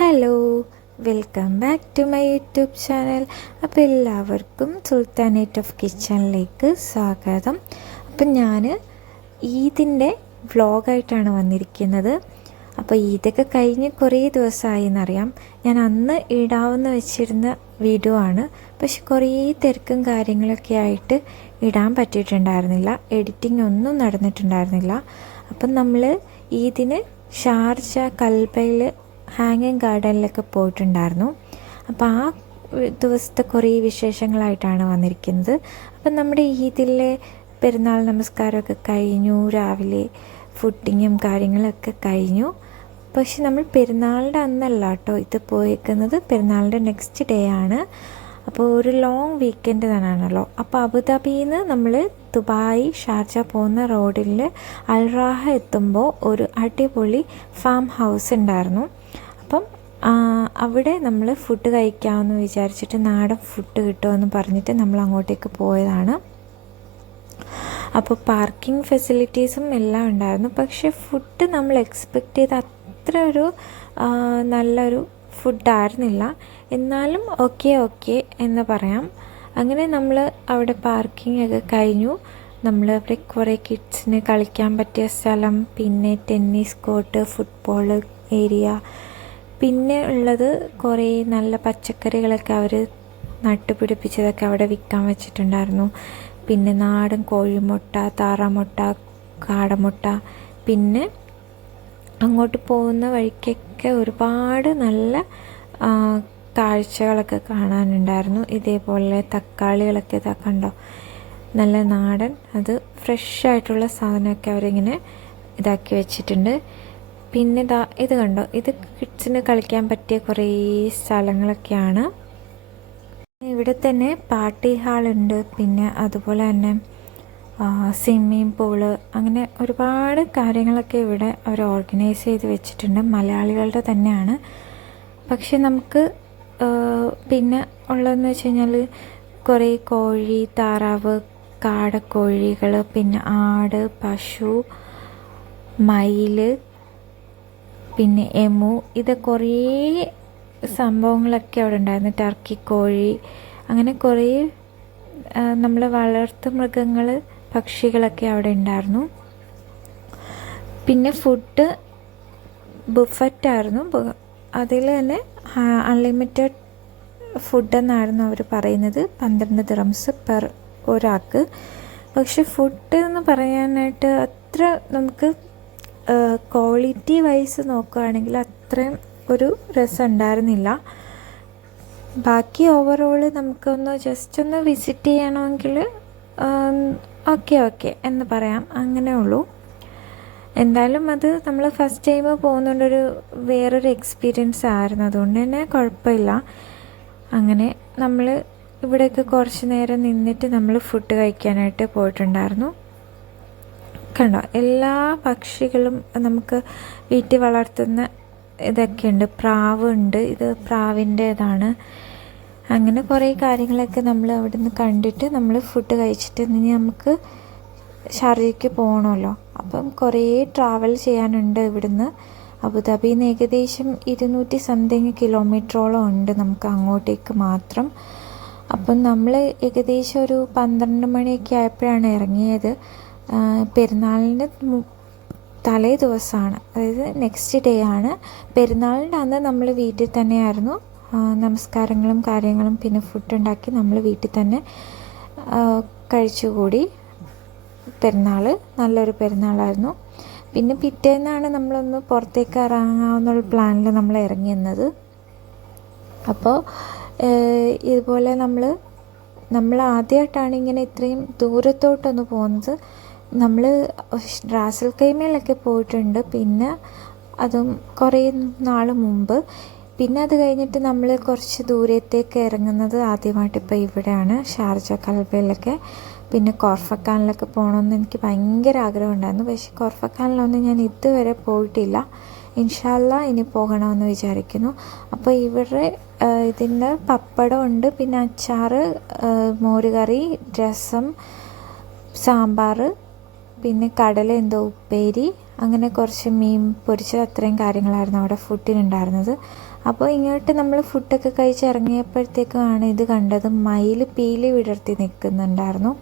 Hello welcome back to my YouTube channel അപ്പോൾ എല്ലാവർക്കും sultanate of കിച്ചണിലേക്ക് സ്വാഗതം. അപ്പം ഞാൻ ഈദിന്റെ വ്ളോഗായിട്ടാണ് വന്നിരിക്കുന്നത്. അപ്പോൾ ഈദൊക്കെ കഴിഞ്ഞ് കുറേ ദിവസമായി എന്നറിയാം ഞാൻ അന്ന് ഇടാമെന്ന് വെച്ചിരുന്ന വീഡിയോ ആണ്. പക്ഷെ കുറേ തിരക്കും കാര്യങ്ങളൊക്കെ ആയിട്ട് ഇടാൻ പറ്റിയിട്ടുണ്ടായിരുന്നില്ല. എഡിറ്റിംഗ് ഒന്നും നടന്നിട്ടുണ്ടായിരുന്നില്ല. അപ്പം നമ്മൾ ഈദിന് ഷാർജ കൽബയിൽ ഹാങ്ങിങ് ഗാർഡനിലൊക്കെ പോയിട്ടുണ്ടായിരുന്നു. അപ്പോൾ ആ ദിവസത്തെ കുറേ വിശേഷങ്ങളായിട്ടാണ് വന്നിരിക്കുന്നത്. അപ്പം നമ്മുടെ ഈദിലെ പെരുന്നാൾ നമസ്കാരമൊക്കെ കഴിഞ്ഞു രാവിലെ ഫുഡിങ്ങും കാര്യങ്ങളൊക്കെ കഴിഞ്ഞു. പക്ഷെ നമ്മൾ പെരുന്നാളിന്റെ അന്നല്ല കേട്ടോ ഇത് പോയേക്കുന്നത്. പെരുന്നാളിന്റെ നെക്സ്റ്റ് ഡേ ആണ്. അപ്പോൾ ഒരു ലോങ് വീക്കെൻഡ് തന്നെയാണല്ലോ. അപ്പോൾ അബുദാബിയിൽ നിന്ന് നമ്മൾ ദുബായ് ഷാർജ പോകുന്ന റോഡിൽ അൽറാഹ എത്തുമ്പോൾ ഒരു അടിപൊളി ഫാം ഹൗസ് ഉണ്ടായിരുന്നു. അവിടെ നമ്മൾ ഫുഡ് കഴിക്കാമെന്ന് വിചാരിച്ചിട്ട് നാടൻ ഫുഡ് കിട്ടുമെന്ന് പറഞ്ഞിട്ട് നമ്മൾ അങ്ങോട്ടേക്ക് പോയതാണ്. അപ്പോൾ പാർക്കിംഗ് ഫെസിലിറ്റീസും എല്ലാം ഉണ്ടായിരുന്നു. പക്ഷേ ഫുഡ് നമ്മൾ എക്സ്പെക്റ്റ് ചെയ്ത അത്ര ഒരു നല്ലൊരു ഫുഡായിരുന്നില്ല എന്നാലും ഓക്കെ ഓക്കെ എന്ന് പറയാം. അങ്ങനെ നമ്മൾ അവിടെ പാർക്കിംഗ് ഒക്കെ കഴിഞ്ഞു. നമ്മൾ അവിടെ കുറേ കിഡ്സിന് കളിക്കാൻ പറ്റിയ സ്ഥലം പിന്നെ ടെന്നീസ് കോർട്ട് ഫുട്ബോൾ ഏരിയ പിന്നെ ഉള്ളത് കുറേ നല്ല പച്ചക്കറികളൊക്കെ അവർ നട്ടുപിടിപ്പിച്ചതൊക്കെ അവിടെ വിൽക്കാൻ വെച്ചിട്ടുണ്ടായിരുന്നു. പിന്നെ നാടൻ കോഴിമുട്ട താറാമുട്ട കാടമുട്ട പിന്നെ അങ്ങോട്ട് പോകുന്ന വഴിക്കൊക്കെ ഒരുപാട് നല്ല കാഴ്ചകളൊക്കെ കാണാനുണ്ടായിരുന്നു. ഇതേപോലെ തക്കാളികളൊക്കെ ഇതാ കണ്ടോ? നല്ല നാടൻ അത് ഫ്രഷ് ആയിട്ടുള്ള സാധനമൊക്കെ അവരിങ്ങനെ ഇതാക്കി വെച്ചിട്ടുണ്ട്. പിന്നെ ഇതാ ഇത് കണ്ടോ? ഇത് കിഡ്സിന് കളിക്കാൻ പറ്റിയ കുറേ സ്ഥലങ്ങളൊക്കെയാണ്. ഇവിടെ തന്നെ പാർട്ടി ഹാളുണ്ട് പിന്നെ അതുപോലെ തന്നെ സ്വിമ്മിങ് പൂൾ അങ്ങനെ ഒരുപാട് കാര്യങ്ങളൊക്കെ ഇവിടെ അവർ ഓർഗനൈസ് ചെയ്ത് വെച്ചിട്ടുണ്ട്. മലയാളികളുടെ തന്നെയാണ്. പക്ഷെ നമുക്ക് പിന്നെ ഉള്ളതെന്ന് വെച്ച് കഴിഞ്ഞാൽ കുറേ കോഴി താറാവ് കാടക്കോഴികൾ പിന്നെ ആട് പശു മയിൽ പിന്നെ എമു ഇത് കുറേ സംഭവങ്ങളൊക്കെ അവിടെ ഉണ്ടായിരുന്നു. ടർക്കി കോഴി അങ്ങനെ കുറേ നമ്മൾ വളർത്തു മൃഗങ്ങൾ പക്ഷികളൊക്കെ അവിടെ ഉണ്ടായിരുന്നു. പിന്നെ ഫുഡ് ബുഫറ്റായിരുന്നു അതിൽ തന്നെ അൺലിമിറ്റഡ് ഫുഡ് ഫുഡെന്നായിരുന്നു അവർ പറയുന്നത്. പന്ത്രണ്ട് ദ്രംസ് പെർ ഒരാൾക്ക്. പക്ഷെ ഫുഡ് എന്ന് പറയാനായിട്ട് അത്ര നമുക്ക് ക്വാളിറ്റി വൈസ് നോക്കുകയാണെങ്കിൽ അത്രയും ഒരു രസം ഉണ്ടായിരുന്നില്ല. ബാക്കി ഓവറോൾ നമുക്കൊന്ന് ജസ്റ്റ് ഒന്ന് വിസിറ്റ് ചെയ്യണമെങ്കിൽ ഓക്കെ ഓക്കെ എന്ന് പറയാം. അങ്ങനെ ഉള്ളൂ. എന്തായാലും അത് നമ്മൾ ഫസ്റ്റ് ടൈം പോകുന്നുണ്ടൊരു വേറൊരു എക്സ്പീരിയൻസ് ആയിരുന്നു. അതുകൊണ്ട് തന്നെ കുഴപ്പമില്ല. അങ്ങനെ നമ്മൾ ഇവിടെയൊക്കെ കുറച്ച് നേരം നിന്നിട്ട് നമ്മൾ ഫുഡ് കഴിക്കാനായിട്ട് പോയിട്ടുണ്ടായിരുന്നു. കണ്ടോ? എല്ലാ പക്ഷികളും നമുക്ക് വീട്ടിൽ വളർത്തുന്ന ഇതൊക്കെയുണ്ട്. പ്രാവ് ഉണ്ട് ഇത് പ്രാവിന്റേതാണ്. അങ്ങനെ കുറേ കാര്യങ്ങളൊക്കെ നമ്മൾ അവിടെ നിന്ന് കണ്ടിട്ട് നമ്മൾ ഫുഡ് കഴിച്ചിട്ട് ഇനി നമുക്ക് ഷാർജയ്ക്ക് പോകണമല്ലോ അപ്പം കുറേ ട്രാവൽ ചെയ്യാനുണ്ട് ഇവിടുന്ന്. അബുദാബി ഏകദേശം ഇരുന്നൂറ്റി സംതിങ് കിലോമീറ്ററോളം ഉണ്ട് നമുക്ക് അങ്ങോട്ടേക്ക് മാത്രം. അപ്പം നമ്മൾ ഏകദേശം ഒരു പന്ത്രണ്ട് മണിയൊക്കെ ആയപ്പോഴാണ് ഇറങ്ങിയത്. പെരുന്നാളിന്റെ തലേ ദിവസമാണ്. അതായത് നെക്സ്റ്റ് ഡേ ആണ്. പെരുന്നാളിന്റെ അന്ന് നമ്മൾ വീട്ടിൽ തന്നെയായിരുന്നു. നമസ്കാരങ്ങളും കാര്യങ്ങളും പിന്നെ ഫുഡ് ഉണ്ടാക്കി നമ്മൾ വീട്ടിൽ തന്നെ കഴിച്ചുകൂടി. പെരുന്നാൾ നല്ലൊരു പെരുന്നാളായിരുന്നു. പിന്നെ പിറ്റേന്നാണ് നമ്മളൊന്ന് പുറത്തേക്ക് ഇറങ്ങാവുന്ന പ്ലാനിൽ നമ്മൾ ഇറങ്ങി എന്നത് അപ്പോൾ ഇതുപോലെ നമ്മൾ നമ്മൾ ആദ്യമായിട്ടാണ് ഇങ്ങനെ ഇത്രയും ദൂരത്തോട്ടൊന്ന് പോകുന്നത്. നമ്മൾ റാസൽ കൈമയിലൊക്കെ പോയിട്ടുണ്ട്. പിന്നെ അതും കുറേ നാൾ മുമ്പ്. പിന്നെ അത് കഴിഞ്ഞിട്ട് നമ്മൾ കുറച്ച് ദൂരത്തേക്ക് ഇറങ്ങുന്നത് ആദ്യമായിട്ട് ഇപ്പോൾ ഇവിടെയാണ്. ഷാർജ കൽബയിലൊക്കെ പിന്നെ കോർഫക്കാനിലൊക്കെ പോകണമെന്ന് എനിക്ക് ഭയങ്കര ആഗ്രഹം ഉണ്ടായിരുന്നു പക്ഷേ കോർഫക്കാനിലൊന്നും ഞാൻ ഇതുവരെ പോയിട്ടില്ല. ഇൻഷാല്ല ഇനി പോകണമെന്ന് വിചാരിക്കുന്നു. അപ്പോൾ ഇവിടെ ഇതിന്റെ പപ്പടം ഉണ്ട് പിന്നെ അച്ചാറ് മോരുകറി രസം സാമ്പാർ പിന്നെ കടല എന്തോ ഉപ്പേരി അങ്ങനെ കുറച്ച് മീൻ പൊരിച്ചത് അത്രയും കാര്യങ്ങളായിരുന്നു അവിടെ ഫുഡിനുണ്ടായിരുന്നത് അപ്പോൾ ഇങ്ങോട്ട് നമ്മൾ ഫുഡൊക്കെ കഴിച്ച് ഇറങ്ങിയപ്പോഴത്തേക്കാണ് ഇത് കണ്ടത്. മയിൽ പീലി വിടർത്തി നിൽക്കുന്നുണ്ടായിരുന്നു.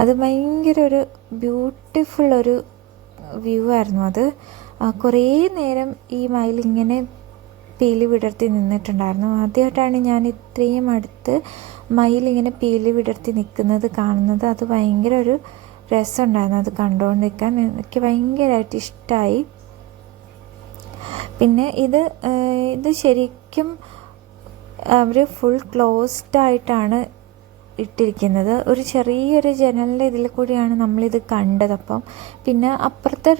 അത് ഭയങ്കര ഒരു ബ്യൂട്ടിഫുൾ ഒരു വ്യൂ ആയിരുന്നു അത്. കുറേ നേരം ഈ മയിൽ ഇങ്ങനെ പീലി വിടർത്തി നിന്നിട്ടുണ്ടായിരുന്നു. ആദ്യമായിട്ടാണ് ഞാൻ ഇത്രയും അടുത്ത് മയിൽ ഇങ്ങനെ പീലി വിടർത്തി നിൽക്കുന്നത് കാണുന്നത്. അത് ഭയങ്കര ഒരു രസമുണ്ടായിരുന്നു അത് കണ്ടുകൊണ്ടിരിക്കാൻ. എനിക്ക് ഭയങ്കരമായിട്ട് ഇഷ്ടമായി പിന്നെ ഇത് ഇത് ശരിക്കും അവർ ഫുൾ ക്ലോസ്ഡ് ആയിട്ടാണ് ഇട്ടിരിക്കുന്നത്. ഒരു ചെറിയൊരു ജനലിന്റെ ഇതിൽ കൂടിയാണ് നമ്മളിത് കണ്ടത് അപ്പം. പിന്നെ അപ്പുറത്തെ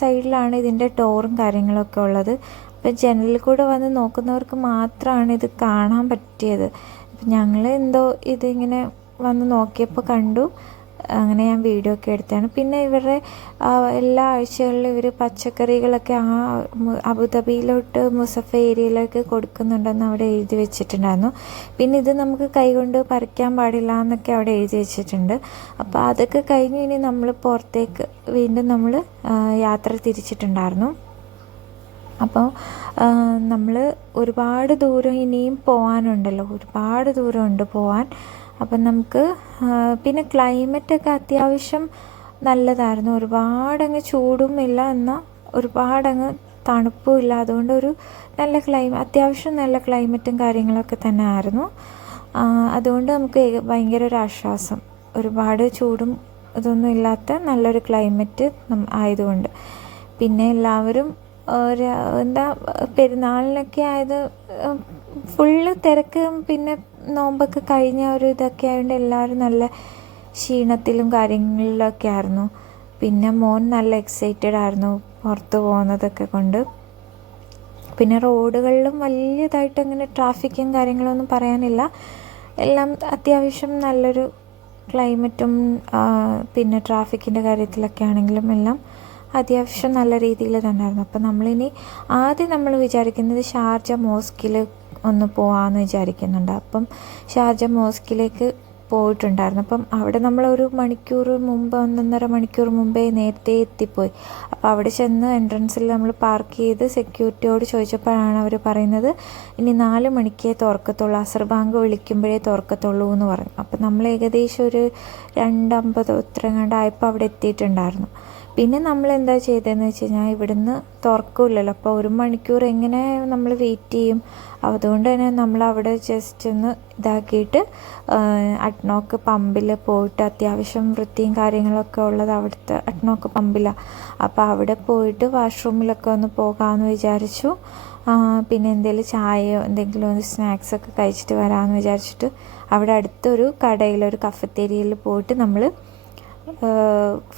സൈഡിലാണ് ഇതിന്റെ ഡോറും കാര്യങ്ങളൊക്കെ ഉള്ളത്. അപ്പം ജനലിൽ കൂടെ വന്ന് നോക്കുന്നവർക്ക് മാത്രമാണ് ഇത് കാണാൻ പറ്റിയത്. ഞങ്ങൾ എന്തോ ഇതിങ്ങനെ വന്ന് നോക്കിയപ്പോൾ കണ്ടു. അങ്ങനെ ഞാൻ വീഡിയോ ഒക്കെ എടുത്തതാണ് പിന്നെ ഇവരുടെ എല്ലാ ആഴ്ചകളിലും ഇവർ പച്ചക്കറികളൊക്കെ ആ അബുദാബിയിലോട്ട് മുസഫ ഏരിയയിലേക്ക് കൊടുക്കുന്നുണ്ടെന്ന് അവിടെ എഴുതി വെച്ചിട്ടുണ്ടായിരുന്നു. പിന്നെ ഇത് നമുക്ക് കൈകൊണ്ട് പറിക്കാൻ പാടില്ല എന്നൊക്കെ അവിടെ എഴുതി വെച്ചിട്ടുണ്ട്. അപ്പോൾ അതൊക്കെ കഴിഞ്ഞ് ഇനി നമ്മൾ പുറത്തേക്ക് വീണ്ടും നമ്മൾ യാത്ര തിരിച്ചിട്ടുണ്ടായിരുന്നു. അപ്പോൾ നമ്മൾ ഒരുപാട് ദൂരം ഇനിയും പോകാനുണ്ടല്ലോ ഒരുപാട് ദൂരമുണ്ട് പോകാൻ അപ്പം നമുക്ക് പിന്നെ ക്ലൈമറ്റൊക്കെ അത്യാവശ്യം നല്ലതായിരുന്നു. ഒരുപാടങ്ങ് ചൂടും ഇല്ല എന്നാൽ ഒരുപാടങ്ങ് തണുപ്പും ഇല്ല. അതുകൊണ്ട് ഒരു നല്ല ക്ലൈമ അത്യാവശ്യം നല്ല ക്ലൈമറ്റും കാര്യങ്ങളൊക്കെ തന്നെ ആയിരുന്നു. അതുകൊണ്ട് നമുക്ക് ഭയങ്കര ഒരു ആശ്വാസം. ഒരുപാട് ചൂടും ഇതൊന്നും ഇല്ലാത്ത നല്ലൊരു ക്ലൈമറ്റ് ആയതുകൊണ്ട്. പിന്നെ എല്ലാവരും എന്താ പെരുന്നാളിനൊക്കെ ആയത് ഫുള്ള് തിരക്കും പിന്നെ നോമ്പൊക്കെ കഴിഞ്ഞ ഒരു ഇതൊക്കെ ആയതുകൊണ്ട് എല്ലാവരും നല്ല ക്ഷീണത്തിലും കാര്യങ്ങളിലൊക്കെ ആയിരുന്നു. പിന്നെ മോൻ നല്ല എക്സൈറ്റഡ് ആയിരുന്നു പുറത്ത് പോകുന്നതൊക്കെ കൊണ്ട്. പിന്നെ റോഡുകളിലും വലിയതായിട്ട് അങ്ങനെ ട്രാഫിക്കും കാര്യങ്ങളൊന്നും പറയാനില്ല. എല്ലാം അത്യാവശ്യം നല്ലൊരു ക്ലൈമറ്റും പിന്നെ ട്രാഫിക്കിന്റെ കാര്യത്തിലൊക്കെ ആണെങ്കിലും എല്ലാം അത്യാവശ്യം നല്ല രീതിയിൽ തന്നെയായിരുന്നു അപ്പം നമ്മളിനി ആദ്യം നമ്മൾ വിചാരിക്കുന്നത് ഷാർജ മോസ്കിൽ ഒന്ന് പോകാമെന്ന് വിചാരിക്കുന്നുണ്ട്. അപ്പം ഷാർജ മോസ്കിലേക്ക് പോയിട്ടുണ്ടായിരുന്നു. അപ്പം അവിടെ നമ്മൾ ഒരു മണിക്കൂർ മുമ്പ് ഒന്നൊന്നര മണിക്കൂർ മുമ്പേ നേരത്തെ എത്തിപ്പോയി. അപ്പം അവിടെ ചെന്ന് എൻട്രൻസിൽ നമ്മൾ പാർക്ക് ചെയ്ത് സെക്യൂരിറ്റിയോട് ചോദിച്ചപ്പോഴാണ് അവർ പറയുന്നത് ഇനി നാല് മണിക്കേ തുറക്കത്തുള്ളൂ അസർ ബാങ്ക് വിളിക്കുമ്പോഴേ തുറക്കത്തുള്ളൂ എന്ന് പറഞ്ഞു. അപ്പം നമ്മൾ ഏകദേശം ഒരു രണ്ടമ്പത് ഉത്തരങ്ങാണ്ടായപ്പോൾ അവിടെ എത്തിയിട്ടുണ്ടായിരുന്നു. പിന്നെ നമ്മൾ എന്താ ചെയ്തതെന്ന് വെച്ച് കഴിഞ്ഞാൽ ഇവിടുന്ന് തുറക്കില്ലല്ലോ. അപ്പോൾ ഒരു മണിക്കൂർ എങ്ങനെ നമ്മൾ വെയിറ്റ് ചെയ്യും? അതുകൊണ്ട് തന്നെ നമ്മൾ അവിടെ ജസ്റ്റ് ഒന്ന് ഇതാക്കിയിട്ട് അട്നോക്ക് പമ്പിൽ പോയിട്ട് അത്യാവശ്യം വൃത്തിയും കാര്യങ്ങളൊക്കെ ഉള്ളത് അവിടുത്തെ അട്നോക്ക് പമ്പിലാണ് അപ്പോൾ അവിടെ പോയിട്ട് വാഷ്റൂമിലൊക്കെ ഒന്ന് പോകാമെന്ന് വിചാരിച്ചു. പിന്നെ എന്തെങ്കിലും ചായയോ എന്തെങ്കിലും ഒന്ന് സ്നാക്സ് ഒക്കെ കഴിച്ചിട്ട് വരാമെന്ന് വിചാരിച്ചിട്ട് അവിടെ അടുത്തൊരു കടയിൽ ഒരു കഫത്തേരിയയിൽ പോയിട്ട് നമ്മൾ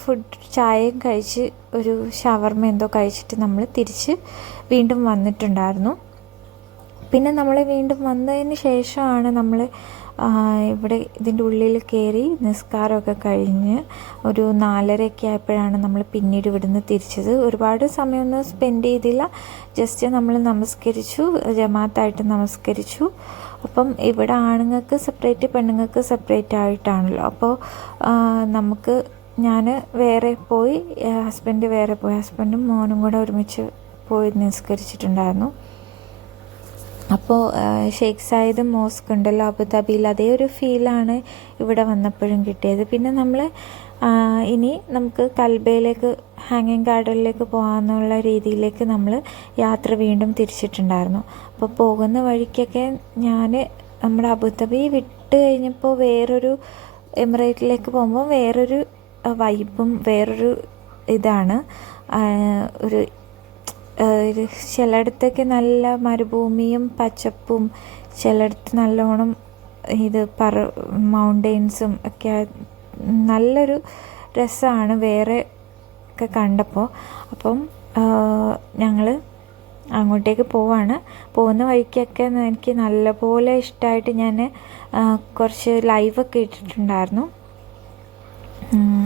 ഫുഡ് ചായയും കഴിച്ച് ഒരു ഷവർമ എന്തോ കഴിച്ചിട്ട് നമ്മൾ തിരിച്ച് വീണ്ടും വന്നിട്ടുണ്ടായിരുന്നു. പിന്നെ നമ്മൾ വീണ്ടും വന്നതിന് ശേഷമാണ് നമ്മൾ ഇവിടെ ഇതിന്റെ ഉള്ളിൽ കയറി നിസ്കാരമൊക്കെ കഴിഞ്ഞ് ഒരു നാലരയൊക്കെ ആയപ്പോഴാണ് നമ്മൾ പിന്നീട് ഇവിടുന്ന് തിരിച്ചത്. ഒരുപാട് സമയമൊന്നും സ്പെൻഡ് ചെയ്തില്ല. ജസ്റ്റ് നമ്മൾ നമസ്കരിച്ചു ജമാത്തായിട്ട് നമസ്കരിച്ചു. അപ്പം ഇവിടെ ആണുങ്ങൾക്ക് സെപ്പറേറ്റ് പെണ്ണുങ്ങൾക്ക് സെപ്പറേറ്റ് ആയിട്ടാണല്ലോ. അപ്പോൾ നമുക്ക് ഞാൻ വേറെ പോയി ഹസ്ബൻഡ് വേറെ പോയി. ഹസ്ബൻഡും മോനും കൂടെ ഒരുമിച്ച് പോയി നിസ്കരിച്ചിട്ടുണ്ടായിരുന്നു. അപ്പോൾ ഷെയ്ഖ് സായിദ് മോസ്ക് ഉണ്ടല്ലോ അബുദാബിയിൽ. അതേ ഒരു ഫീലാണ് ഇവിടെ വന്നപ്പോഴും കിട്ടിയത്. പിന്നെ നമ്മൾ ഇനി നമുക്ക് കൽബയിലേക്ക് ഹാങ്ങിങ് ഗാർഡനിലേക്ക് പോകാമെന്നുള്ള രീതിയിലേക്ക് നമ്മൾ യാത്ര വീണ്ടും തിരിച്ചിട്ടുണ്ടായിരുന്നു. അപ്പോൾ പോകുന്ന വഴിക്കൊക്കെ ഞാൻ നമ്മുടെ അബുദാബി വിട്ട് കഴിഞ്ഞപ്പോൾ വേറൊരു എമിറേറ്റിലേക്ക് പോകുമ്പോൾ വേറൊരു വൈബും വേറൊരു ഇതാണ്. ഒരു ചിലയിടത്തൊക്കെ നല്ല മരുഭൂമിയും പച്ചപ്പും ചിലയിടത്ത് നല്ലോണം ഇത് പറ മൗണ്ടെയിൻസും ഒക്കെ നല്ലൊരു രസമാണ് വേറെ ഒക്കെ കണ്ടപ്പോൾ അപ്പം ഞങ്ങൾ അങ്ങോട്ടേക്ക് പോവാണ്. പോകുന്ന വഴിക്കൊക്കെ എനിക്ക് നല്ലപോലെ ഇഷ്ടമായിട്ട് ഞാൻ കുറച്ച് ലൈവൊക്കെ ഇട്ടിട്ടുണ്ടായിരുന്നു.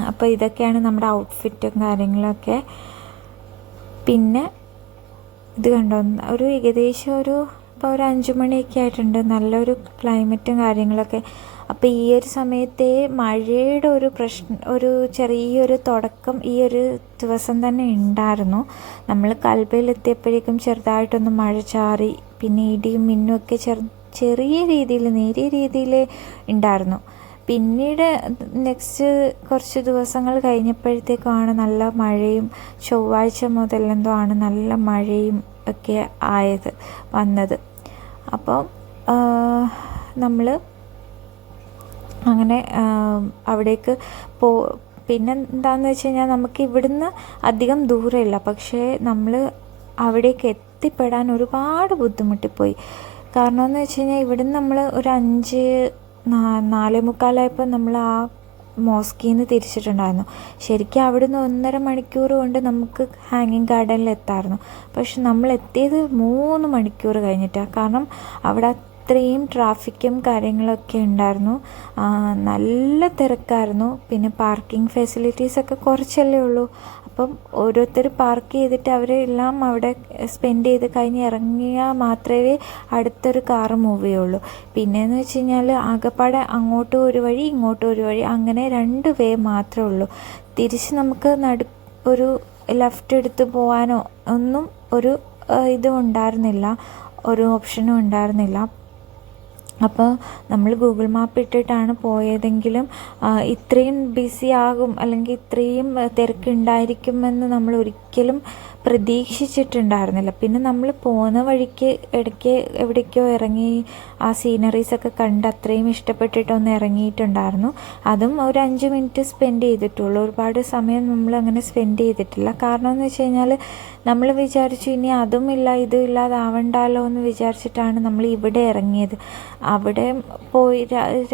അപ്പോൾ ഇതൊക്കെയാണ് നമ്മുടെ ഔട്ട്ഫിറ്റും കാര്യങ്ങളൊക്കെ. പിന്നെ ഇത് കണ്ടോ ഒരു ഏകദേശം ഒരു ഇപ്പോൾ ഒരു അഞ്ച് മണിയൊക്കെ ആയിട്ടുണ്ട്. നല്ലൊരു ക്ലൈമറ്റും കാര്യങ്ങളൊക്കെ. അപ്പോൾ ഈ ഒരു സമയത്തെ മഴയുടെ ഒരു പ്രശ്നം ഒരു ചെറിയൊരു തുടക്കം ഈ ഒരു ദിവസം തന്നെ ഉണ്ടായിരുന്നു. നമ്മൾ കൽബയിലെത്തിയപ്പോഴേക്കും ചെറുതായിട്ടൊന്ന് മഴ ചാറി പിന്നെ ഇടിയും മിന്നുമൊക്കെ ചെറു ചെറിയ രീതിയിൽ നേരിയ രീതിയിൽ ഉണ്ടായിരുന്നു. പിന്നീട് നെക്സ്റ്റ് കുറച്ച് ദിവസങ്ങൾ കഴിഞ്ഞപ്പോഴത്തേക്കാണ് നല്ല മഴയും ചൊവ്വാഴ്ച മുതൽ എന്തോ ആണ് നല്ല മഴയും ഒക്കെ ആയത് വന്നത്. അപ്പം നമ്മൾ അങ്ങനെ അവിടേക്ക് പോ പിന്നെ എന്താണെന്ന് വെച്ച് കഴിഞ്ഞാൽ നമുക്ക് ഇവിടുന്ന് അധികം ദൂരമില്ല. പക്ഷേ നമ്മൾ അവിടേക്ക് എത്തിപ്പെടാൻ ഒരുപാട് ബുദ്ധിമുട്ടിപ്പോയി കാരണം എന്ന് വെച്ച് കഴിഞ്ഞാൽ ഇവിടുന്ന് നമ്മൾ ഒരു അഞ്ച് നാലേ മുക്കാലായപ്പോൾ നമ്മൾ ആ മോസ്കിൽ നിന്ന് തിരിച്ചിട്ടുണ്ടായിരുന്നു. ശരിക്കും അവിടുന്ന് ഒന്നര മണിക്കൂർ കൊണ്ട് നമുക്ക് ഹാങ്ങിങ് ഗാർഡനിൽ എത്താമായിരുന്നു. പക്ഷെ നമ്മൾ എത്തിയത് മൂന്ന് മണിക്കൂർ കഴിഞ്ഞിട്ടാണ് കാരണം അവിടെ അത്രയും ട്രാഫിക്കും കാര്യങ്ങളൊക്കെ ഉണ്ടായിരുന്നു. നല്ല തിരക്കായിരുന്നു. പിന്നെ പാർക്കിംഗ് ഫെസിലിറ്റീസൊക്കെ കുറച്ചല്ലേ ഉള്ളൂ. അപ്പം ഓരോരുത്തർ പാർക്ക് ചെയ്തിട്ട് അവരെല്ലാം അവിടെ സ്പെൻഡ് ചെയ്ത് കഴിഞ്ഞ് ഇറങ്ങിയാൽ മാത്രമേ അടുത്തൊരു കാറ് മൂവ് ചെയ്യുള്ളൂ. പിന്നെയെന്ന് വെച്ച് കഴിഞ്ഞാൽ ആകെപ്പാടെ അങ്ങോട്ടും ഒരു വഴി ഇങ്ങോട്ടും ഒരു വഴി അങ്ങനെ രണ്ട് വേ മാത്രമേ ഉള്ളൂ. തിരിച്ച് നമുക്ക് നടു ഒരു ലെഫ്റ്റ് എടുത്ത് പോകാനോ ഒന്നും ഒരു ഇതും ഉണ്ടായിരുന്നില്ല. ഒരു ഓപ്ഷനും ഉണ്ടായിരുന്നില്ല. അപ്പോൾ നമ്മൾ ഗൂഗിൾ മാപ്പ് ഇട്ടിട്ടാണ് പോയതെങ്കിലും ഇത്രയും ബിസി ആകും അല്ലെങ്കിൽ ഇത്രയും തിരക്കുണ്ടായിരിക്കുമെന്ന് നമ്മൾ ഒരിക്കലും പ്രതീക്ഷിച്ചിട്ടുണ്ടായിരുന്നില്ല. പിന്നെ നമ്മൾ പോകുന്ന വഴിക്ക് ഇടയ്ക്ക് എവിടേക്കോ ഇറങ്ങി ആ സീനറീസൊക്കെ കണ്ട് അത്രയും ഇഷ്ടപ്പെട്ടിട്ടൊന്ന് ഇറങ്ങിയിട്ടുണ്ടായിരുന്നു. അതും ഒരു അഞ്ച് മിനിറ്റ് സ്പെൻഡ് ചെയ്തിട്ടുള്ളൂ. ഒരുപാട് സമയം നമ്മൾ അങ്ങനെ സ്പെൻഡ് ചെയ്തിട്ടില്ല. കാരണം എന്ന് വെച്ച് കഴിഞ്ഞാൽ നമ്മൾ വിചാരിച്ചു ഇനി അതും ഇല്ല ഇതും ഇല്ലാതാവണ്ടല്ലോ എന്ന് വിചാരിച്ചിട്ടാണ് നമ്മൾ ഇവിടെ ഇറങ്ങിയത്. അവിടെ പോയി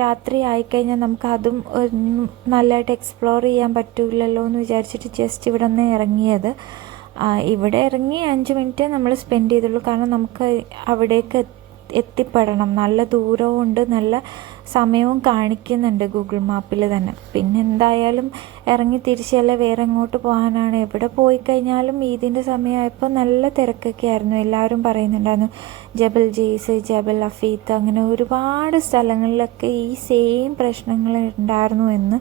രാത്രി ആയിക്കഴിഞ്ഞാൽ നമുക്ക് അതും നല്ലതായിട്ട് എക്സ്പ്ലോർ ചെയ്യാൻ പറ്റില്ലല്ലോ എന്ന് വിചാരിച്ചിട്ട് ജസ്റ്റ് ഇവിടെ നിന്ന് ഇറങ്ങിയത്. ഇവിടെ ഇറങ്ങി അഞ്ച് മിനിറ്റ് നമ്മൾ സ്പെൻഡ് ചെയ്തുള്ളൂ. കാരണം നമുക്ക് അവിടേക്ക് എത്തിപ്പെടണം. നല്ല ദൂരവും ഉണ്ട് നല്ല സമയവും കാണിക്കുന്നുണ്ട് ഗൂഗിൾ മാപ്പിൽ തന്നെ. പിന്നെ എന്തായാലും ഇറങ്ങി തിരിച്ചല്ല വേറെ എങ്ങോട്ട് പോകാനാണ്? എവിടെ പോയി കഴിഞ്ഞാലും ഈദിന്റെ സമയമായപ്പോൾ നല്ല തിരക്കൊക്കെ ആയിരുന്നു. എല്ലാവരും പറയുന്നുണ്ടായിരുന്നു ജബൽ ജെയ്സ് ജബൽ അഫീത്ത് അങ്ങനെ ഒരുപാട് സ്ഥലങ്ങളിലൊക്കെ ഈ സെയിം പ്രശ്നങ്ങൾ ഉണ്ടായിരുന്നു എന്ന്.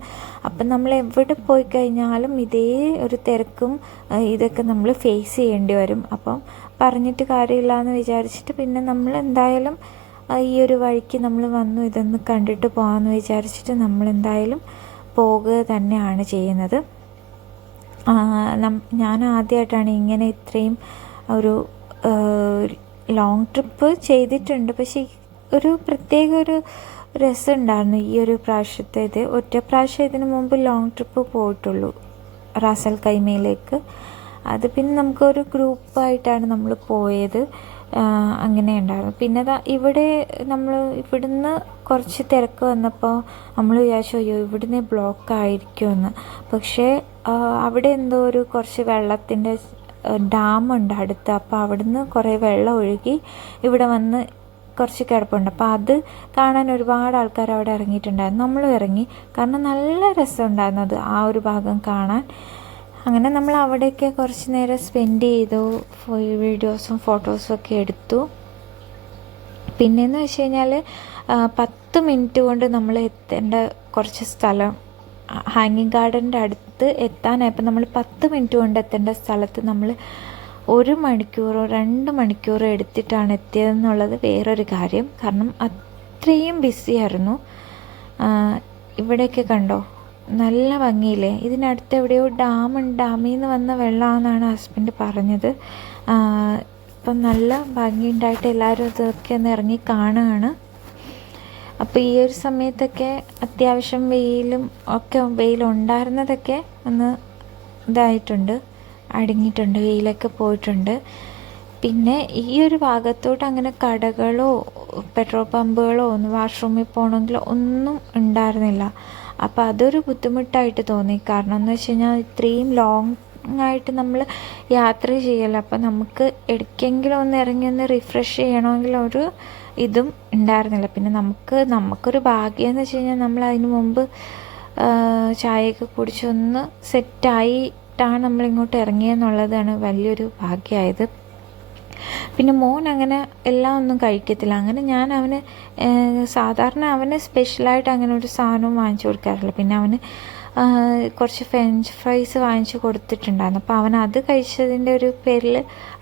അപ്പം നമ്മൾ എവിടെ പോയി കഴിഞ്ഞാലും ഇതേ ഒരു തിരക്കും ഇതൊക്കെ നമ്മൾ ഫേസ് ചെയ്യേണ്ടി വരും. അപ്പം പറഞ്ഞിട്ട് കാര്യമില്ല എന്ന് വിചാരിച്ചിട്ട് പിന്നെ നമ്മൾ എന്തായാലും ഈ ഒരു വഴിക്ക് നമ്മൾ വന്നു ഇതൊന്ന് കണ്ടിട്ട് പോകാമെന്ന് വിചാരിച്ചിട്ട് നമ്മൾ എന്തായാലും പോകുക തന്നെയാണ് ചെയ്യുന്നത്. ഞാൻ ആദ്യമായിട്ടാണ് ഇങ്ങനെ ഇത്രയും ഒരു ലോങ് ട്രിപ്പ് ചെയ്തിട്ടുണ്ട്. പക്ഷേ ഒരു പ്രത്യേക ഒരു രസമുണ്ടായിരുന്നു ഈ ഒരു പ്രാവശ്യത്തെ ഇത് ഒറ്റ പ്രാവശ്യം ഇതിനു മുമ്പ് ലോങ് ട്രിപ്പ് പോയിട്ടുള്ളൂ റാസൽ കൈമയിലേക്ക്. അത് പിന്നെ നമുക്കൊരു ഗ്രൂപ്പായിട്ടാണ് നമ്മൾ പോയത്. അങ്ങനെ ഉണ്ടായിരുന്നു. പിന്നെ ഇവിടെ നമ്മൾ ഇവിടുന്ന് കുറച്ച് തിരക്ക് വന്നപ്പോൾ നമ്മൾ വിചാരിച്ചു അയ്യോ ഇവിടുന്ന് ബ്ലോക്ക് ആയിരിക്കുമെന്ന്. പക്ഷേ അവിടെ എന്തോ ഒരു കുറച്ച് വെള്ളത്തിന്റെ ഡാമുണ്ട് അടുത്ത്. അപ്പോൾ അവിടുന്ന് കുറേ വെള്ളം ഒഴുകി ഇവിടെ വന്ന് കുറച്ച് കിടപ്പുണ്ട്. അപ്പോൾ അത് കാണാൻ ഒരുപാട് ആൾക്കാർ അവിടെ ഇറങ്ങിയിട്ടുണ്ടായിരുന്നു. നമ്മളും ഇറങ്ങി. കാരണം നല്ല രസമുണ്ടായിരുന്നു അത് ആ ഒരു ഭാഗം കാണാൻ. അങ്ങനെ നമ്മൾ അവിടെയൊക്കെ കുറച്ച് നേരം സ്പെൻഡ് ചെയ്തു വീഡിയോസും ഫോട്ടോസും ഒക്കെ എടുത്തു. പിന്നെയെന്ന് വെച്ച് കഴിഞ്ഞാൽ പത്ത് മിനിറ്റ് കൊണ്ട് നമ്മൾ എത്തേണ്ട കുറച്ച് സ്ഥലം ഹാങ്ങിങ് ഗാർഡന്റെ അടുത്ത് എത്താനായപ്പോൾ നമ്മൾ പത്ത് മിനിറ്റ് കൊണ്ട് എത്തേണ്ട സ്ഥലത്ത് നമ്മൾ ഒരു മണിക്കൂറോ രണ്ട് മണിക്കൂറോ എടുത്തിട്ടാണ് എത്തിയതെന്നുള്ളത് വേറൊരു കാര്യം. കാരണം അത്രയും ബിസിയായിരുന്നു ഇവിടെയൊക്കെ കണ്ടോ? നല്ല ഭംഗിയില്ലേ? ഇതിനടുത്ത് എവിടെയോ ഡാമുണ്ട്. ഡാമിൽ നിന്ന് വന്ന വെള്ളമാണെന്നാണ് ഹസ്ബൻഡ് പറഞ്ഞത്. ഇപ്പം നല്ല ഭംഗിയുണ്ടായിട്ട് എല്ലാവരും ഇതൊക്കെ ഒന്ന് ഇറങ്ങി കാണുകയാണ്. അപ്പോൾ ഈ ഒരു സമയത്തൊക്കെ അത്യാവശ്യം വെയിലും ഒക്കെ വെയിലുണ്ടായിരുന്നതൊക്കെ ഒന്ന് ഇതായിട്ടുണ്ട്. അടങ്ങിയിട്ടുണ്ട് വെയിലൊക്കെ പോയിട്ടുണ്ട്. പിന്നെ ഈ ഒരു ഭാഗത്തോട്ട് അങ്ങനെ കടകളോ പെട്രോൾ പമ്പുകളോ ഒന്ന് വാഷ്റൂമിൽ പോകണമെങ്കിലോ ഒന്നും ഉണ്ടായിരുന്നില്ല. അപ്പോൾ അതൊരു ബുദ്ധിമുട്ടായിട്ട് തോന്നി. കാരണം എന്ന് വെച്ച് കഴിഞ്ഞാൽ ഇത്രയും ലോങ് ആയിട്ട് നമ്മൾ യാത്ര ചെയ്യല്ലോ അപ്പോൾ നമുക്ക് ഇടയ്ക്കെങ്കിലും ഒന്ന് ഇറങ്ങി ഒന്ന് റിഫ്രഷ് ചെയ്യണമെങ്കിൽ ഒരു ഇതും ഉണ്ടായിരുന്നില്ല. പിന്നെ നമുക്ക് നമുക്കൊരു ഭാഗ്യം എന്ന് വെച്ച് കഴിഞ്ഞാൽ നമ്മൾ അതിന് മുമ്പ് ചായയൊക്കെ കുടിച്ചൊന്ന് സെറ്റായിട്ടാണ് നമ്മളിങ്ങോട്ട് ഇറങ്ങിയെന്നുള്ളതാണ് വലിയൊരു ഭാഗ്യമായത് പിന്നെ മോൻ അങ്ങനെ എല്ലാം ഒന്നും കഴിക്കത്തില്ല. അങ്ങനെ ഞാൻ അവന് സാധാരണ അവന് സ്പെഷ്യലായിട്ട് അങ്ങനെ ഒരു സാധനവും വാങ്ങിച്ചു കൊടുക്കാറില്ല. പിന്നെ അവന് കുറച്ച് ഫ്രഞ്ച് ഫ്രൈസ് വാങ്ങിച്ചു കൊടുത്തിട്ടുണ്ടായിരുന്നു. അപ്പോൾ അവൻ അത് കഴിച്ചതിന്റെ ഒരു പേരിൽ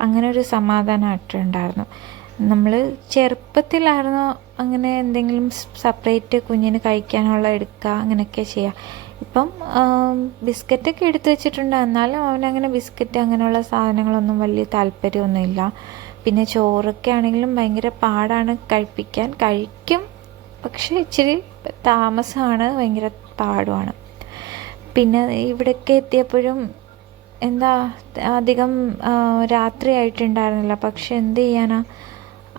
അങ്ങനെ ഒരു സമാധാനമായിട്ടുണ്ടായിരുന്നു നമ്മൾ ചെറുപ്പത്തിലായിരുന്നു അങ്ങനെ എന്തെങ്കിലും സെപ്പറേറ്റ് കുഞ്ഞിന് കഴിക്കാനുള്ള എടുക്കുക അങ്ങനെയൊക്കെ ചെയ്യുക ഇപ്പം ബിസ്ക്കറ്റൊക്കെ എടുത്തു വെച്ചിട്ടുണ്ട്. എന്നാലും അവനങ്ങനെ ബിസ്ക്കറ്റ് അങ്ങനെയുള്ള സാധനങ്ങളൊന്നും വലിയ താല്പര്യമൊന്നുമില്ല. പിന്നെ ചോറൊക്കെ ആണെങ്കിലും ഭയങ്കര പാടാണ് കഴിപ്പിക്കാൻ. കഴിക്കും. പക്ഷേ ഇച്ചിരി താമസമാണ് ഭയങ്കര പാടുമാണ്. പിന്നെ ഇവിടേക്ക് എത്തിയപ്പോഴും എന്താ അധികം രാത്രിയായിട്ടുണ്ടായിരുന്നില്ല. പക്ഷെ എന്ത് ചെയ്യാനാ?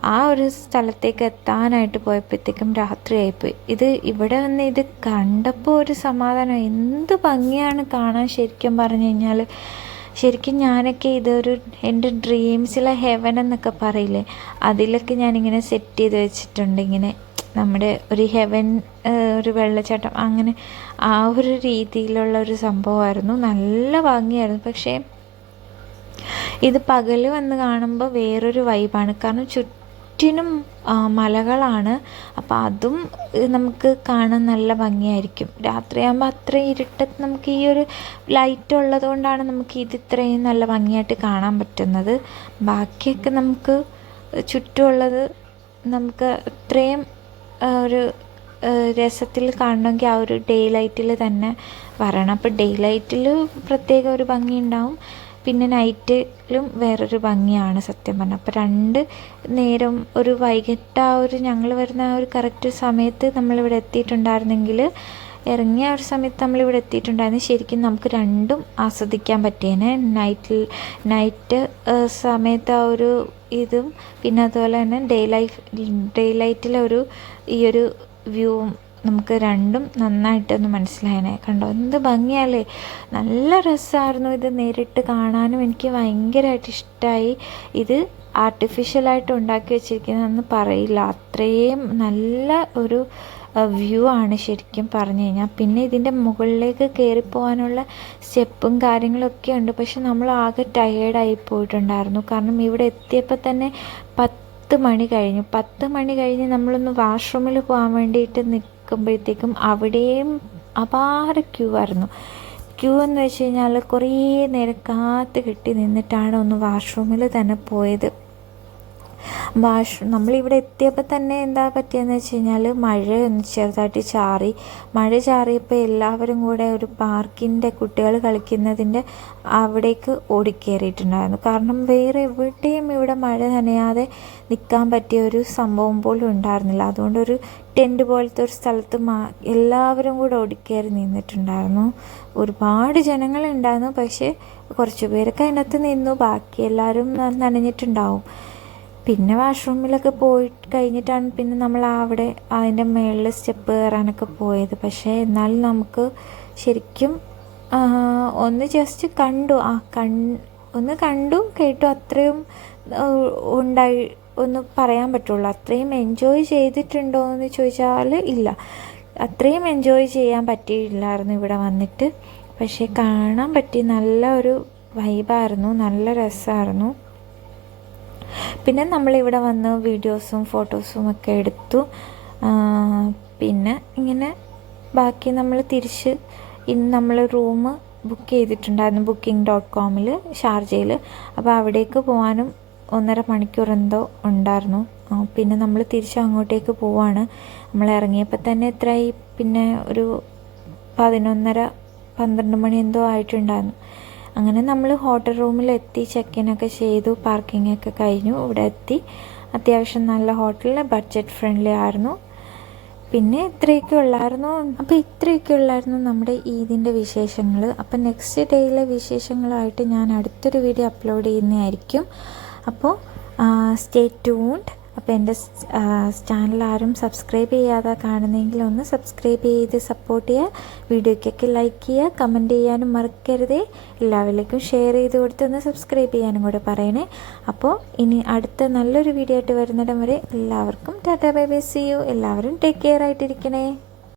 ആ ഒരു സ്ഥലത്തേക്ക് എത്താനായിട്ട് പോയപ്പോഴത്തേക്കും രാത്രിയായിപ്പോയി. ഇത് ഇവിടെ വന്ന് ഇത് കണ്ടപ്പോൾ ഒരു സമാധാനം. എന്ത് ഭംഗിയാണ് കാണാൻ ശരിക്കും പറഞ്ഞു കഴിഞ്ഞാൽ ശരിക്കും ഞാനൊക്കെ ഇതൊരു എന്റെ ഡ്രീംസിലെ ഹെവൻ എന്നൊക്കെ പറയില്ലേ? അതിലൊക്കെ ഞാനിങ്ങനെ സെറ്റ് ചെയ്ത് വെച്ചിട്ടുണ്ട്. ഇങ്ങനെ നമ്മുടെ ഒരു ഹെവൻ ഒരു വെള്ളച്ചാട്ടം. അങ്ങനെ ആ ഒരു രീതിയിലുള്ള ഒരു സംഭവമായിരുന്നു. നല്ല ഭംഗിയായിരുന്നു. പക്ഷേ ഇത് പകൽ വന്ന് കാണുമ്പോൾ വേറൊരു വൈബാണ് കാരണം ചുറ്റിനും മലകളാണ്. അപ്പോൾ അതും നമുക്ക് കാണാൻ നല്ല ഭംഗിയായിരിക്കും. രാത്രിയാകുമ്പോൾ അത്രയും ഇരുട്ടത്ത് നമുക്ക് ഈ ഒരു ലൈറ്റ് ഉള്ളത് കൊണ്ടാണ് നമുക്ക് ഇത് ഇത്രയും നല്ല ഭംഗിയായിട്ട് കാണാൻ പറ്റുന്നത്. ബാക്കിയൊക്കെ നമുക്ക് ചുറ്റുമുള്ളത് നമുക്ക് ഇത്രയും ഒരു രസത്തിൽ കാണണമെങ്കിൽ ആ ഒരു ഡേ ലൈറ്റിൽ തന്നെ വരണം. അപ്പോൾ ഡേ ലൈറ്റിൽ പ്രത്യേക ഒരു ഭംഗി ഉണ്ടാവും പിന്നെ നൈറ്റിലും വേറൊരു ഭംഗിയാണ് സത്യം പറഞ്ഞാൽ അപ്പോൾ രണ്ട് നേരം ഒരു വൈകിട്ട് ആ ഒരു ഞങ്ങൾ വരുന്ന ആ ഒരു കറക്റ്റ് സമയത്ത് നമ്മളിവിടെ എത്തിയിട്ടുണ്ടായിരുന്നെങ്കിൽ ഇറങ്ങിയ ഒരു സമയത്ത് നമ്മളിവിടെ എത്തിയിട്ടുണ്ടായിരുന്നു. ശരിക്കും നമുക്ക് രണ്ടും ആസ്വദിക്കാൻ പറ്റിയേനെ. നൈറ്റിൽ നൈറ്റ് സമയത്ത് ആ ഒരു ഇതും പിന്നെ അതുപോലെ തന്നെ ഡേ ലൈഫ് ഡേ ലൈറ്റിലെ ഒരു ഈ ഒരു വ്യൂവും നമുക്ക് രണ്ടും നന്നായിട്ടൊന്ന് മനസ്സിലായനെ. കണ്ടോ? എന്ത് ഭംഗിയല്ലേ? നല്ല രസമായിരുന്നു ഇത് നേരിട്ട് കാണാനും. എനിക്ക് ഭയങ്കരമായിട്ട് ഇഷ്ടമായി ഇത് ആർട്ടിഫിഷ്യലായിട്ട് ഉണ്ടാക്കി വെച്ചിരിക്കുന്നതെന്ന് പറയില്ല. അത്രയും നല്ല ഒരു വ്യൂ ആണ് ശരിക്കും പറഞ്ഞു കഴിഞ്ഞാൽ പിന്നെ ഇതിന്റെ മുകളിലേക്ക് കയറിപ്പോകാനുള്ള സ്റ്റെപ്പും കാര്യങ്ങളൊക്കെ ഉണ്ട്. പക്ഷെ നമ്മൾ ആകെ ടയേർഡായി പോയിട്ടുണ്ടായിരുന്നു. കാരണം ഇവിടെ എത്തിയപ്പോൾ തന്നെ പത്ത് മണി കഴിഞ്ഞു. പത്ത് മണി കഴിഞ്ഞ് നമ്മളൊന്ന് വാഷ്റൂമിൽ പോകാൻ വേണ്ടിയിട്ട് നിൽക്കുമ്പോഴത്തേക്കും അവിടെയും അപാര ക്യൂ ആയിരുന്നു. ക്യൂ എന്ന് വെച്ച് കഴിഞ്ഞാൽ കുറേ നേരം കാത്ത് കെട്ടി നിന്നിട്ടാണ് ഒന്ന് വാഷ്റൂമിൽ തന്നെ പോയത്. വാഷ് നമ്മളിവിടെ എത്തിയപ്പോൾ തന്നെ എന്താ പറ്റിയെന്ന് വെച്ച് കഴിഞ്ഞാൽ മഴ ചെറുതായിട്ട് ചാറി. മഴ ചാറിയപ്പോൾ എല്ലാവരും കൂടെ ഒരു പാർക്കിന്റെ കുട്ടികൾ കളിക്കുന്നതിന്റെ അവിടേക്ക് ഓടിക്കേറിയിട്ടുണ്ടായിരുന്നു. കാരണം വേറെ എവിടെയും ഇവിടെ മഴ നനയാതെ നിൽക്കാൻ പറ്റിയ ഒരു സംഭവം പോലും ഉണ്ടായിരുന്നില്ല. അതുകൊണ്ട് ഒരു ടെന്റ് പോലത്തെ ഒരു സ്ഥലത്ത് മാ എല്ലാവരും കൂടെ ഓടിക്കേറി നിന്നിട്ടുണ്ടായിരുന്നു. ഒരുപാട് ജനങ്ങളുണ്ടായിരുന്നു പക്ഷേ കുറച്ച് പേരൊക്കെ അതിനകത്ത് നിന്നു. ബാക്കി എല്ലാവരും നനഞ്ഞിട്ടുണ്ടാവും. പിന്നെ വാഷ്റൂമിലൊക്കെ പോയി കഴിഞ്ഞിട്ടാണ് പിന്നെ നമ്മൾ അവിടെ അതിന്റെ മുകളിൽ സ്റ്റെപ്പ് കയറാനൊക്കെ പോയത്. പക്ഷേ എന്നാലും നമുക്ക് ശരിക്കും ഒന്ന് ജസ്റ്റ് കണ്ടു. ആ കൺ ഒന്ന് കണ്ടു കേട്ടു. അത്രയും ഉണ്ടായി ഒന്ന് പറയാൻ പറ്റുള്ളൂ. അത്രയും എൻജോയ് ചെയ്തിട്ടുണ്ടോ എന്ന് ചോദിച്ചാൽ ഇല്ല. അത്രയും എൻജോയ് ചെയ്യാൻ പറ്റിയില്ലായിരുന്നു ഇവിടെ വന്നിട്ട്. പക്ഷേ കാണാൻ പറ്റി. നല്ല ഒരു വൈബായിരുന്നു നല്ല രസമായിരുന്നു. പിന്നെ നമ്മളിവിടെ വന്ന് വീഡിയോസും ഫോട്ടോസും ഒക്കെ എടുത്തു. പിന്നെ ഇങ്ങനെ ബാക്കി നമ്മൾ തിരിച്ച് ഇന്ന് നമ്മൾ റൂം ബുക്ക് ചെയ്തിട്ടുണ്ടായിരുന്നു ബുക്കിംഗ് ഡോട്ട് കോമിൽ ഷാർജയിൽ. അപ്പോൾ അവിടേക്ക് പോകാനും ഒന്നര മണിക്കൂർ എന്തോ ഉണ്ടായിരുന്നു. പിന്നെ നമ്മൾ തിരിച്ച് അങ്ങോട്ടേക്ക് പോവാണ്. നമ്മൾ ഇറങ്ങിയപ്പോൾ തന്നെ എത്രയായി? പിന്നെ ഒരു പതിനൊന്നര പന്ത്രണ്ട് മണി എന്തോ ആയിട്ടുണ്ടായിരുന്നു. അങ്ങനെ നമ്മൾ ഹോട്ടൽ റൂമിൽ എത്തി ചെക്ക് ഇൻ ഒക്കെ ചെയ്തു പാർക്കിംഗ് ഒക്കെ കഴിഞ്ഞു ഇവിടെ എത്തി അത്യാവശ്യം നല്ല ഹോട്ടലിൽ ബഡ്ജറ്റ് ഫ്രണ്ട്ലി ആയിരുന്നു. പിന്നെ ഇത്രയൊക്കെ ഉള്ളായിരുന്നു. അപ്പോൾ ഇത്രയൊക്കെ ഉള്ളായിരുന്നു നമ്മുടെ ഈദിന്റെ വിശേഷങ്ങൾ അപ്പോൾ നെക്സ്റ്റ് ഡേയിലെ വിശേഷങ്ങളായിട്ട് ഞാൻ അടുത്തൊരു വീഡിയോ അപ്ലോഡ് ചെയ്യുന്നതായിരിക്കും. അപ്പോൾ സ്റ്റേ ട്യൂൺഡ് അപ്പോൾ എന്റെ ചാനൽ ആരും സബ്സ്ക്രൈബ് ചെയ്യാതെ കാണുന്നെങ്കിൽ ഒന്ന് സബ്സ്ക്രൈബ് ചെയ്ത് സപ്പോർട്ട് ചെയ്യുക. വീഡിയോയ്ക്കൊക്കെ ലൈക്ക് ചെയ്യുക. കമന്റ് ചെയ്യാനും മറക്കരുതേ. എല്ലാവരിലേക്കും ഷെയർ ചെയ്ത് കൊടുത്ത് ഒന്ന് സബ്സ്ക്രൈബ് ചെയ്യാനും കൂടെ പറയണേ. അപ്പോൾ ഇനി അടുത്ത നല്ലൊരു വീഡിയോ ആയിട്ട് വരുന്നിടം വരെ എല്ലാവർക്കും tata bye bye see you എല്ലാവരും ടേക്ക് കെയർ ആയിട്ടിരിക്കണേ.